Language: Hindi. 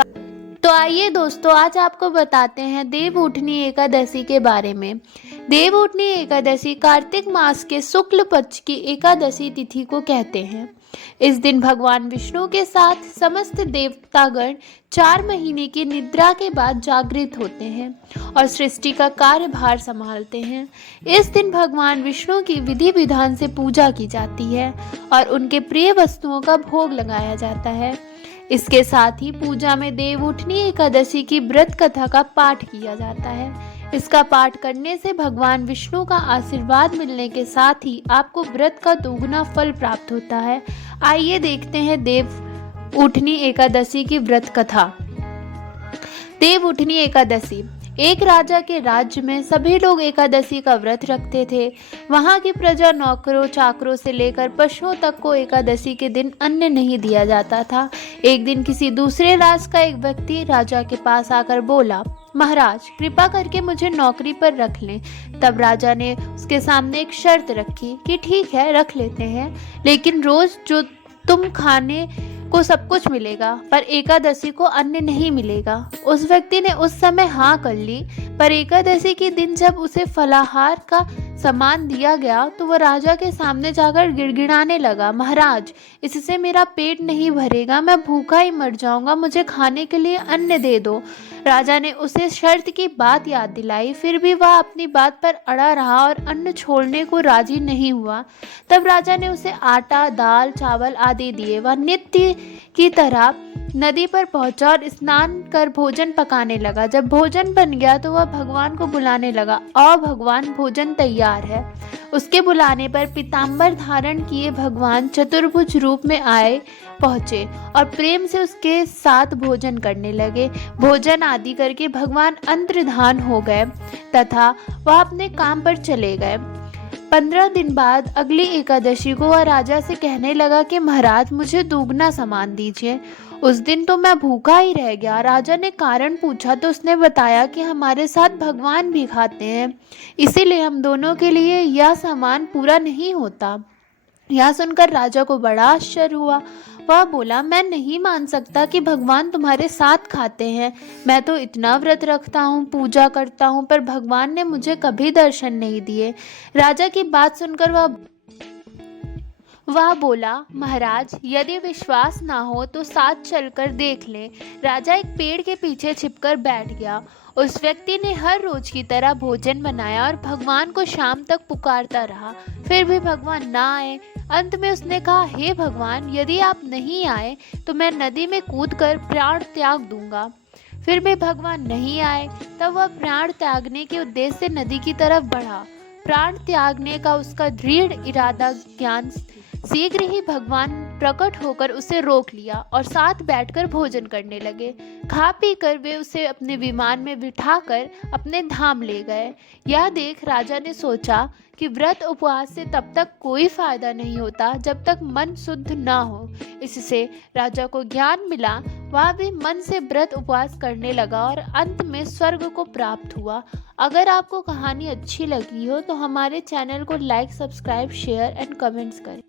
तो आइए दोस्तों, आज आपको बताते हैं देवउठनी एकादशी के बारे में। देवउठनी एकादशी कार्तिक मास के शुक्ल पक्ष की एकादशी तिथि को कहते हैं। इस दिन भगवान विष्णु के साथ समस्त देवतागण 4 महीने की निद्रा के बाद जागृत होते हैं और सृष्टि का कार्यभार संभालते हैं। इस दिन भगवान विष्णु की विधि विधान से पूजा की जाती है और उनके प्रिय वस्तुओं का भोग लगाया जाता है। इसके साथ ही पूजा में देवउठनी एकादशी की व्रत कथा का पाठ किया जाता है। इसका पाठ करने से भगवान विष्णु का आशीर्वाद मिलने के साथ ही आपको व्रत का दोगुना फल प्राप्त होता है। आइए देखते हैं देवउठनी एकादशी की व्रत कथा। देवउठनी एकादशी। एक राजा के राज्य में सभी लोग एकादशी का व्रत रखते थे। वहां की प्रजा, नौकरों चाकरों से लेकर पशुओं तक को एकादशी के दिन अन्न नहीं दिया जाता था। एक दिन किसी दूसरे राज्य का एक व्यक्ति राजा के पास आकर बोला, महाराज कृपा करके मुझे नौकरी पर रख लें। तब राजा ने उसके सामने एक शर्त रखी कि ठीक है, रख लेते हैं, लेकिन रोज जो तुम खाने को सब कुछ मिलेगा, पर एकादशी को अन्न नहीं मिलेगा। उस व्यक्ति ने उस समय हाँ कर ली, पर एकादशी के दिन जब उसे फलाहार का सामान दिया गया तो वह राजा के सामने जाकर गिड़गिड़ाने लगा, महाराज इससे मेरा पेट नहीं भरेगा, मैं भूखा ही मर जाऊंगा, मुझे खाने के लिए अन्न दे दो। राजा ने उसे शर्त की बात याद दिलाई, फिर भी वह अपनी बात पर अड़ा रहा और अन्न छोड़ने को राजी नहीं हुआ। तब राजा ने उसे आटा, दाल, चावल आदि दिए। वह नित्य की तरह नदी पर पहुंचा और स्नान कर भोजन पकाने लगा। जब भोजन बन गया तो वह भगवान को बुलाने लगा, आओ भगवान भोजन तैयार है। उसके बुलाने पर पीताम्बर धारण किए भगवान चतुर्भुज रूप में आए पहुंचे और प्रेम से उसके साथ भोजन करने लगे। भोजन आदि करके भगवान अंतर्धान हो गए तथा वह अपने काम पर चले गए। 15 दिन बाद अगली एकादशी को वह राजा से कहने लगा कि महाराज मुझे दोगुना सामान दीजिए। उस दिन तो मैं भूखा ही रह गया। राजा ने कारण पूछा तो उसने बताया कि हमारे साथ भगवान भी खाते हैं, इसीलिए हम दोनों के लिए यह सामान पूरा नहीं होता। यह सुनकर राजा को बड़ा आश्चर्य हुआ। वह बोला, मैं नहीं मान सकता कि भगवान तुम्हारे साथ खाते हैं। मैं तो इतना व्रत रखता हूँ, पूजा करता हूँ, पर भगवान ने मुझे कभी दर्शन नहीं दिए। राजा की बात सुनकर वह बोला, महाराज यदि विश्वास ना हो तो साथ चलकर देख लें। राजा एक पेड़ के पीछे छिपकर बैठ गया। उस व्यक्ति ने हर रोज की तरह भोजन बनाया और भगवान को शाम तक पुकारता रहा, फिर भी भगवान ना आए। अंत में उसने कहा, हे भगवान यदि आप नहीं आए तो मैं नदी में कूदकर प्राण त्याग दूंगा। फिर भी भगवान नहीं आए। तब वह प्राण त्यागने के उद्देश्य से नदी की तरफ बढ़ा। प्राण त्यागने का उसका दृढ़ इरादा ज्ञान शीघ्र ही भगवान प्रकट होकर उसे रोक लिया और साथ बैठकर भोजन करने लगे। खा पी कर वे उसे अपने विमान में बिठाकर अपने धाम ले गए। यह देख राजा ने सोचा कि व्रत उपवास से तब तक कोई फायदा नहीं होता जब तक मन शुद्ध ना हो। इससे राजा को ज्ञान मिला। वह भी मन से व्रत उपवास करने लगा और अंत में स्वर्ग को प्राप्त हुआ। अगर आपको कहानी अच्छी लगी हो तो हमारे चैनल को like, subscribe, share and comments करें।